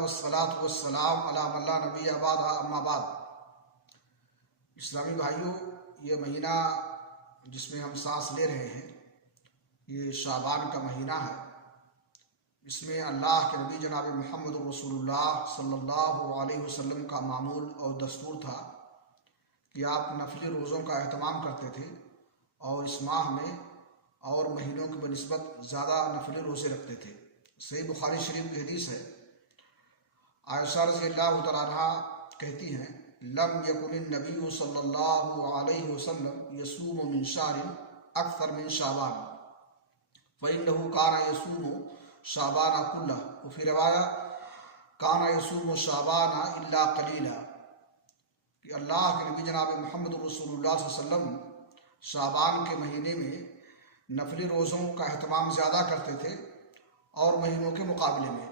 वस्सलातु वस्सलाम अला मन ला नबी बाद अम्मा बाद। इस्लामी भाइयों, ये महीना जिसमें हम सांस ले रहे हैं ये शाबान का महीना है। इसमें अल्लाह के नबी जनाब मोहम्मद रसूलुल्लाह सल्लल्लाहु अलैहि वसल्लम का मामूल और दस्तूर था कि आप नफली रोज़ों का अहतमाम करते थे और इस माह में और महीनों की बनिस्बत ज़्यादा नफली रोज़े रखते थे। सही बुखारी शरीफ की हदीस है। आयशा रज़ियल्लाहु तआला अन्हा कहती हैं, लम यकुनिन नबी सल्लल्लाहु अलैहि वसल्लम यसूमु मिन शहरिन अक्सर मिन शाबान फ़इन्नहु काना यसूमु शाबान कुल्लह व फ़ी रिवाया काना यसूमु शाबान इल्ला कलीला। कि अल्लाह के नबी जनाब मोहम्मद रसूलुल्लाह सल्लल्लाहु अलैहि वसल्लम शाबान के महीने में नफली रोज़ों का अहतमाम ज़्यादा करते थे और महीनों के मुकाबले में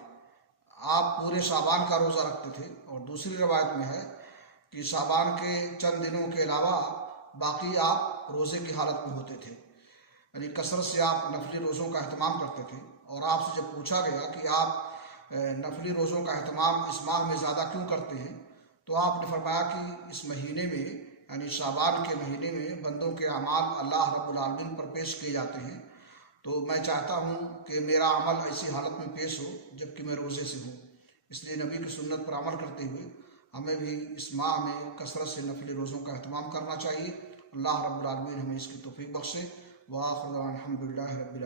आप पूरे शाबान का रोज़ा रखते थे। और दूसरी रवायत में है कि शाबान के चंद दिनों के अलावा बाकी आप रोज़े की हालत में होते थे, यानी कसरत से आप नफली रोज़ों का अहतमाम करते थे। और आपसे जब पूछा गया कि आप नफली रोज़ों का अहतमाम इस माह में ज़्यादा क्यों करते हैं, तो आपने फरमाया कि इस महीने में यानी शाबान के महीने में बंदों के अमाल अल्लाह रब्बुल आलमीन पर पेश किए जाते हैं, तो मैं चाहता हूँ कि मेरा अमल ऐसी हालत में पेश हो जबकि मैं रोज़े से हूँ। इसलिए नबी की सुन्नत पर अमल करते हुए हमें भी इस माह में कसरत से नफली रोज़ों का अहतमाम करना चाहिए। अल्लाह रब्बुल आलमीन हमें इसकी तौफीक बख्शे। व आखिर दावाना अल्हम्दुलिल्लाहि रब्बिल आलमीन।